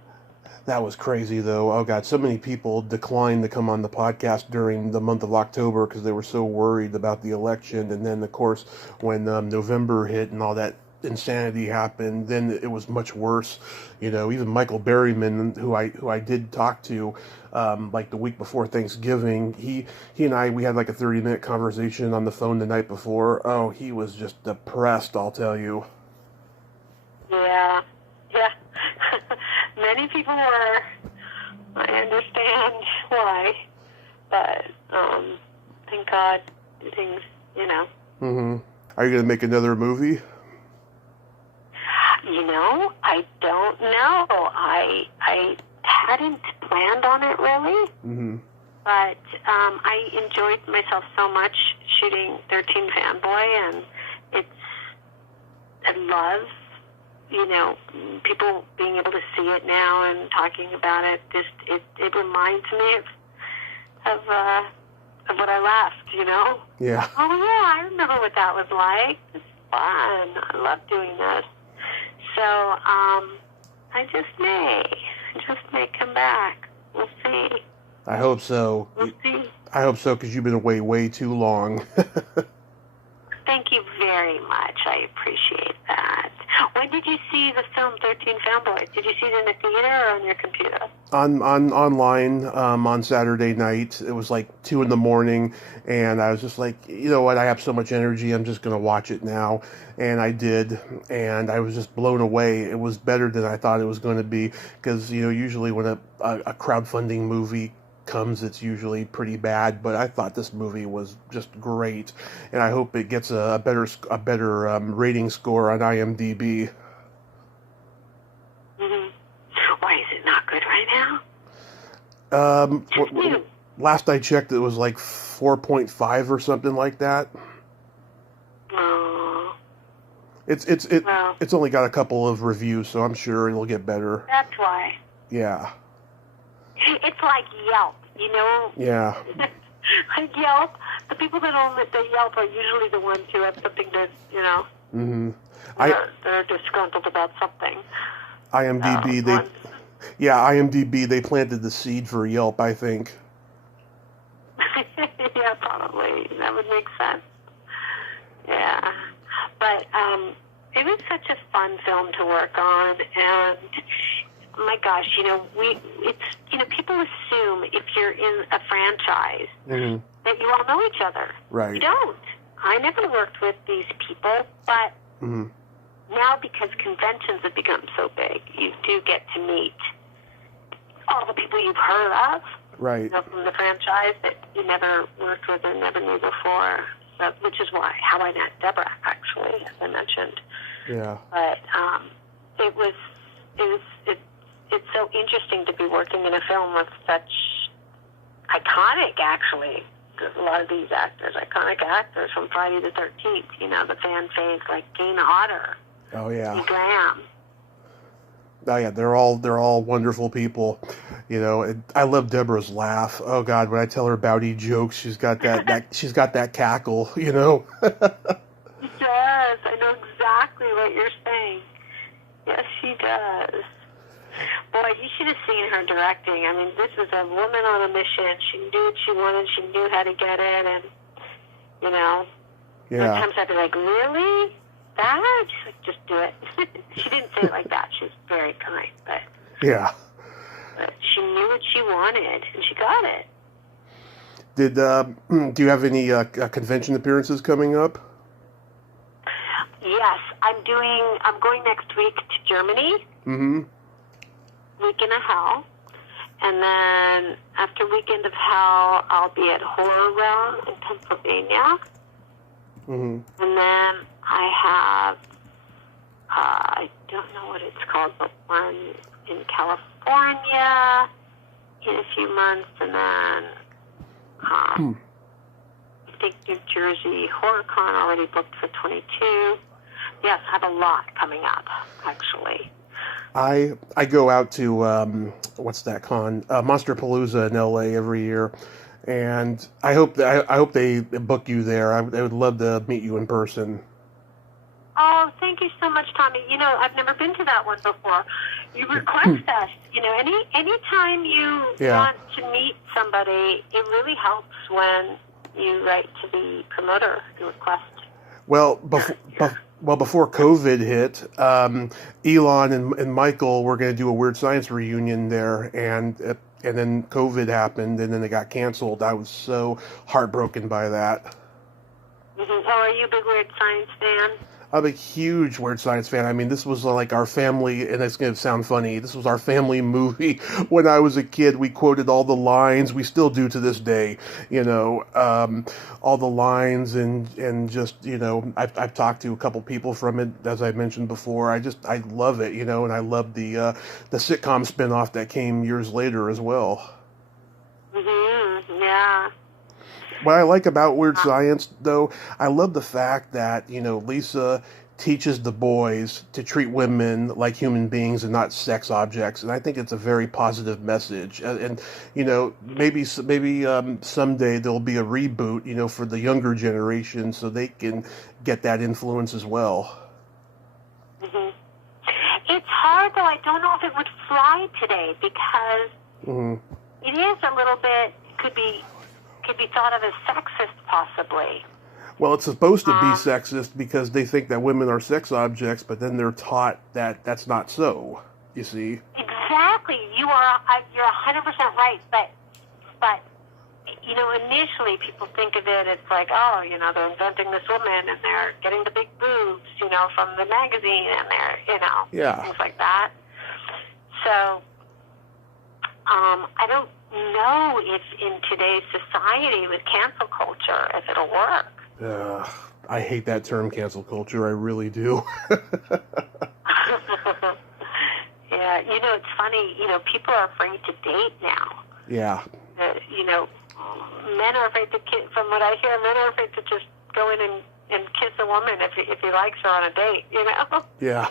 That was crazy, though. Oh, God, so many people declined to come on the podcast during the month of October because they were so worried about the election. And then, of course, when November hit and all that insanity happened, then it was much worse. Even Michael Berryman, who I did talk to, like the week before Thanksgiving, he and I, we had like a 30-minute conversation on the phone the night before. Oh, he was just depressed, I'll tell you. Yeah. Many people were. I understand why, but thank God things, Mm-hmm. Are you going to make another movie? I don't know. I hadn't planned on it really, mm-hmm. but I enjoyed myself so much shooting 13 Fanboy, and I love, people being able to see it now and talking about it. It reminds me of what I left, Yeah. Oh yeah, I remember what that was like. It's fun. I love doing this. So, I just may come back. We'll see. I hope so. We'll see. I hope so, because you've been away way too long. Thank you very much. I appreciate that. When did you see the film 13 Fanboys? Did you see it in the theater or on your computer? Online on Saturday night. It was like 2 a.m, and I was just like, you know what? I have so much energy. I'm just going to watch it now, and I did, and I was just blown away. It was better than I thought it was going to be, because usually when a crowdfunding movie comes, it's usually pretty bad, but I thought this movie was just great, and I hope it gets a better rating score on IMDb. Mm-hmm. Why is it not good right now? Last I checked, it was like 4.5 or something like that. Oh. It's only got a couple of reviews, so I'm sure it'll get better. That's why. Yeah. It's like Yelp, Yeah. Like Yelp, the people that own the Yelp are usually the ones who have something to, Mm-hmm. They're disgruntled about something. IMDb, IMDb, they planted the seed for Yelp, I think. Yeah, probably. That would make sense. Yeah. But it was such a fun film to work on, and my gosh, people assume if you're in a franchise mm-hmm. that you all know each other. Right. You don't. I never worked with these people, but mm-hmm. now because conventions have become so big, you do get to meet all the people you've heard of. Right. From the franchise that you never worked with or never knew before. So, which is how I met Deborah, actually, as I mentioned. Yeah. But it's so interesting to be working in a film with such iconic, actually, a lot of these actors, iconic actors from Friday the 13th, you know, the fan fave, like Gene Otter. Oh, yeah. Lee Graham. Oh, yeah, they're all wonderful people, you know. And I love Deborah's laugh. Oh God, when I tell her Bowdy jokes, she's got she's got that cackle, you know. Yes, I know exactly what you're saying. Yes, she does. Boy, you should have seen her directing. I mean, this was a woman on a mission. She knew what she wanted. She knew how to get it, and you know, Yeah. sometimes I'd be like, really? That? She's like, just do it. She didn't say it like that. She was very kind, but Yeah. she knew what she wanted, and she got it. Did do you have any convention appearances coming up? Yes, I'm going next week to Germany. Mm-hmm. Weekend of Hell. And then after Weekend of Hell, I'll be at Horror Realm in Pennsylvania. Mm-hmm. And then I have, I don't know what it's called, but one in California in a few months. And then I think New Jersey HorrorCon already booked for 22. Yes, I have a lot coming up, actually. I go out to what's that con? Monsterpalooza in LA every year, and I hope they book you there. I would love to meet you in person. Oh, thank you so much, Tommy. You know, I've never been to that one before. You request us. You know, anytime you want to meet somebody, it really helps when you write to the promoter and request. Well, before COVID hit, Elon and Michael were going to do a Weird Science reunion there, and then COVID happened, and then it got canceled. I was so heartbroken by that. Mm-hmm. Oh, are you a big Weird Science fan? I'm a huge Weird Science fan. I mean, this was like our family, and it's going to sound funny, this was our family movie. When I was a kid, we quoted all the lines. We still do to this day, you know, all the lines, and just, you know, I've talked to a couple people from it, as I mentioned before. I love it, you know, and I love the sitcom spinoff that came years later as well. Mm-hmm. Yeah. What I like about Weird Science, though, I love the fact that, you know, Lisa teaches the boys to treat women like human beings and not sex objects, and I think it's a very positive message. And you know, maybe someday there'll be a reboot, you know, for the younger generation, so they can get that influence as well. Mm-hmm. It's hard, though. I don't know if it would fly today because it is a little bit could be thought of as sexist, possibly. Well, it's supposed to be sexist because they think that women are sex objects, but then they're taught that that's not so. You see? Exactly. You're 100% right. But you know, initially people think of it as like, oh, you know, they're inventing this woman and they're getting the big boobs, you know, from the magazine, and they're, you know, things like that. So I don't know if in today's society with cancel culture, if it'll work. I hate that term, cancel culture. I really do. Yeah, you know, it's funny. You know, people are afraid to date now. Yeah. You know, men are afraid to kiss. From what I hear, men are afraid to just go in and kiss a woman if he likes her on a date. You know. Yeah.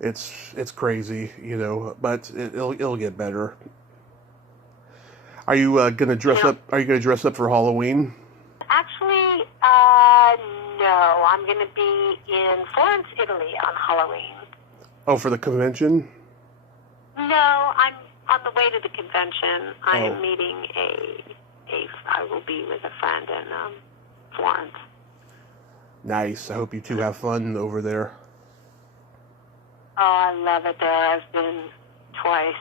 It's crazy, you know, but it'll get better. Are you gonna dress up? Are you gonna dress up for Halloween? Actually, no. I'm gonna be in Florence, Italy on Halloween. Oh, for the convention? No, I'm on the way to the convention. I am meeting I will be with a friend in Florence. Nice. I hope you two have fun over there. Oh, I love it there. I've been twice,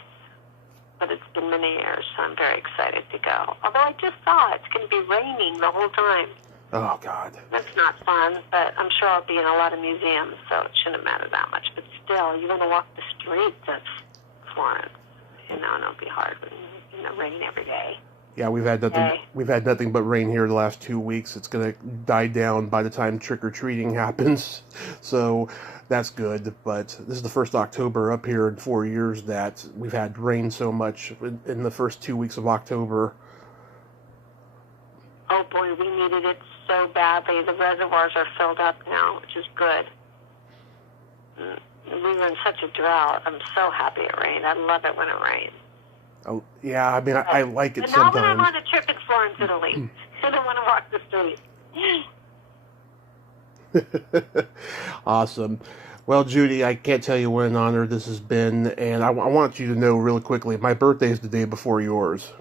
but it's been many years, so I'm very excited to go. Although I just saw it's going to be raining the whole time. Oh, God. That's not fun, but I'm sure I'll be in a lot of museums, so it shouldn't matter that much. But still, you're going to walk the streets of Florence, you know, and it'll be hard when rain every day. Yeah, we've had nothing but rain here the last 2 weeks. It's going to die down by the time trick-or-treating happens, so that's good. But this is the first October up here in 4 years that we've had rain so much in the first 2 weeks of October. oh boy, we needed it so badly. The reservoirs are filled up now, which is good. We were in such a drought. I'm so happy it rained. I love it when it rains. Oh, yeah, I mean, I like it but sometimes. not when I'm on a trip in Florence, Italy. I don't want to walk the street. Awesome. Well, Judy, I can't tell you what an honor this has been, and I want you to know really quickly, my birthday is the day before yours.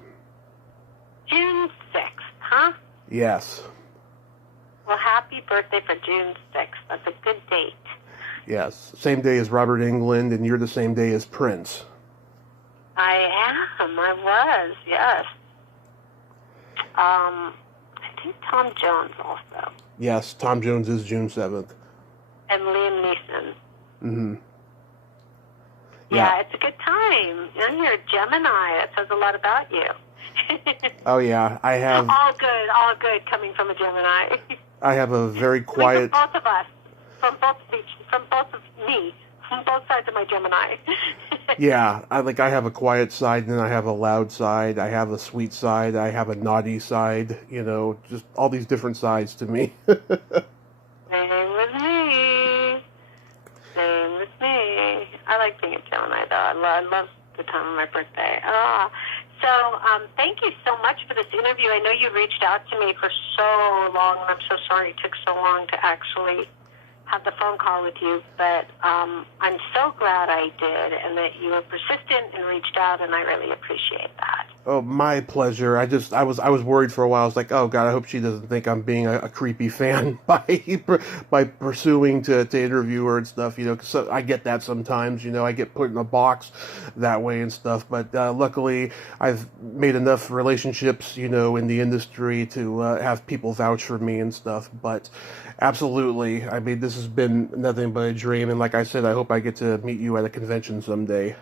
June 6th, huh? Yes. Well, happy birthday for June 6th. That's a good date. Yes. Same day as Robert Englund, and you're the same day as Prince. I am. I was, yes. I think Tom Jones also. Yes, Tom Jones is June 7th. And Liam Neeson. Mm-hmm. Yeah, it's a good time. You know, you're a Gemini. That says a lot about you. Oh, yeah. I have... All good coming from a Gemini. I have a very quiet... From both of us. From both of me. From both sides of my Gemini. Yeah, I have a quiet side, and then I have a loud side. I have a sweet side. I have a naughty side. You know, just all these different sides to me. Same with me. Same with me. I like being a Gemini, though. I love the time of my birthday. So, thank you so much for this interview. I know you reached out to me for so long, and I'm so sorry it took so long to actually have the phone call with you, but I'm so glad I did, and that you were persistent and reached out, and I really appreciate that. Oh, my pleasure. I was worried for a while. I was like, oh God, I hope she doesn't think I'm being a creepy fan by pursuing to interview her and stuff. You know, 'cause I get that sometimes. You know, I get put in a box that way and stuff. But luckily, I've made enough relationships, you know, in the industry to have people vouch for me and stuff. But absolutely, I mean, this has been nothing but a dream. And like I said, I hope I get to meet you at a convention someday.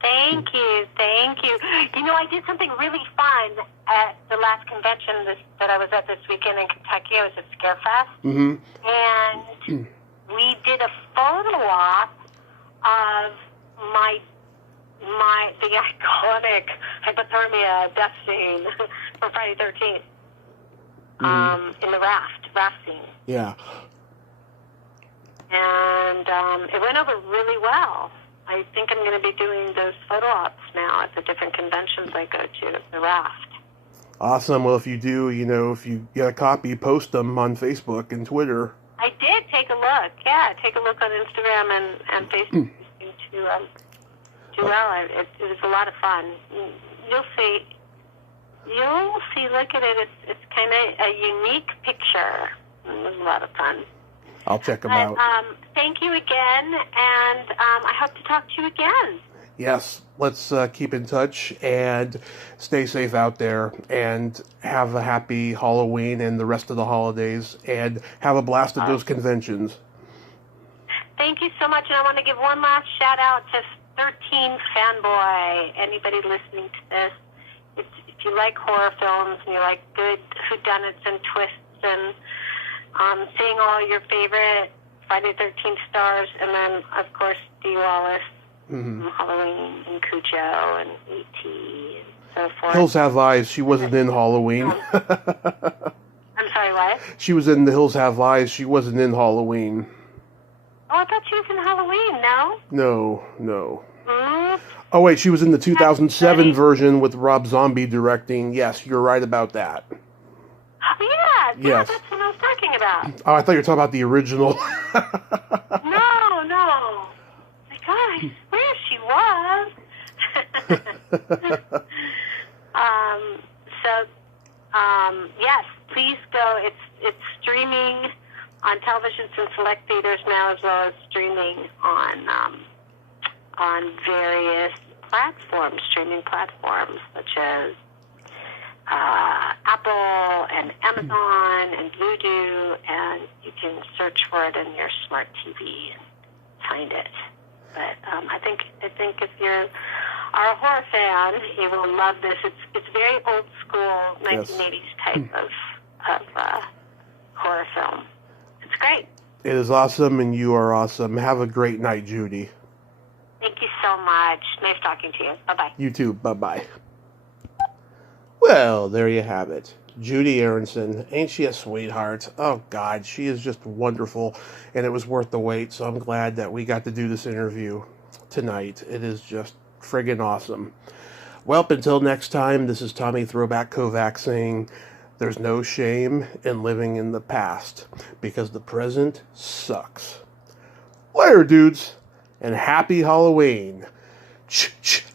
Thank you, thank you. You know, I did something really fun at the last convention that I was at this weekend in Kentucky. I was at Scarefest, and we did a photo op of the iconic hypothermia death scene from Friday 13th in the raft scene. Yeah. And it went over really well. I think I'm going to be doing those photo ops now at the different conventions I go to, the raft. Awesome. Well, if you do, you know, if you get a copy, post them on Facebook and Twitter. I did take a look. Yeah, take a look on Instagram and Facebook to do well. It was a lot of fun. You'll see. Look at it. It's kind of a unique picture. It was a lot of fun. I'll check them out. Thank you again, and I hope to talk to you again. Yes, let's keep in touch and stay safe out there, and have a happy Halloween and the rest of the holidays, and have a blast at those conventions. Thank you so much, and I want to give one last shout out to 13 Fanboy. Anybody listening to this, if you like horror films and you like good whodunits and twists and seeing all your favorite Friday 13th stars, and then, of course, Dee Wallace, Halloween, and Cujo, and E.T., and so forth. Hills Have Eyes. She wasn't in Halloween. I'm sorry, what? She was in The Hills Have Eyes. She wasn't in Halloween. Oh, I thought she was in Halloween, no? No. Mm-hmm. Oh, wait, she was in the 2007 version with Rob Zombie directing. Yes, you're right about that. Yeah, that's what I was talking about. Oh, I thought you were talking about the original. No. My God, I swear she was. Yes, please go. It's streaming on televisions and select theaters now, as well as streaming on various streaming platforms such as Apple and Amazon and Vudu, and you can search for it in your smart TV and find it. But I think if you are a horror fan, you will love this. It's very old school 1980s type of horror film. It's great. It is awesome, and you are awesome. Have a great night, Judy. Thank you so much. Nice talking to you. Bye-bye. You too. Bye-bye. Well, there you have it. Judy Aronson. Ain't she a sweetheart? Oh, God, she is just wonderful, and it was worth the wait, so I'm glad that we got to do this interview tonight. It is just friggin' awesome. Well, until next time, this is Tommy Throwback Kovac saying, there's no shame in living in the past, because the present sucks. Later, dudes, and happy Halloween. Ch-ch.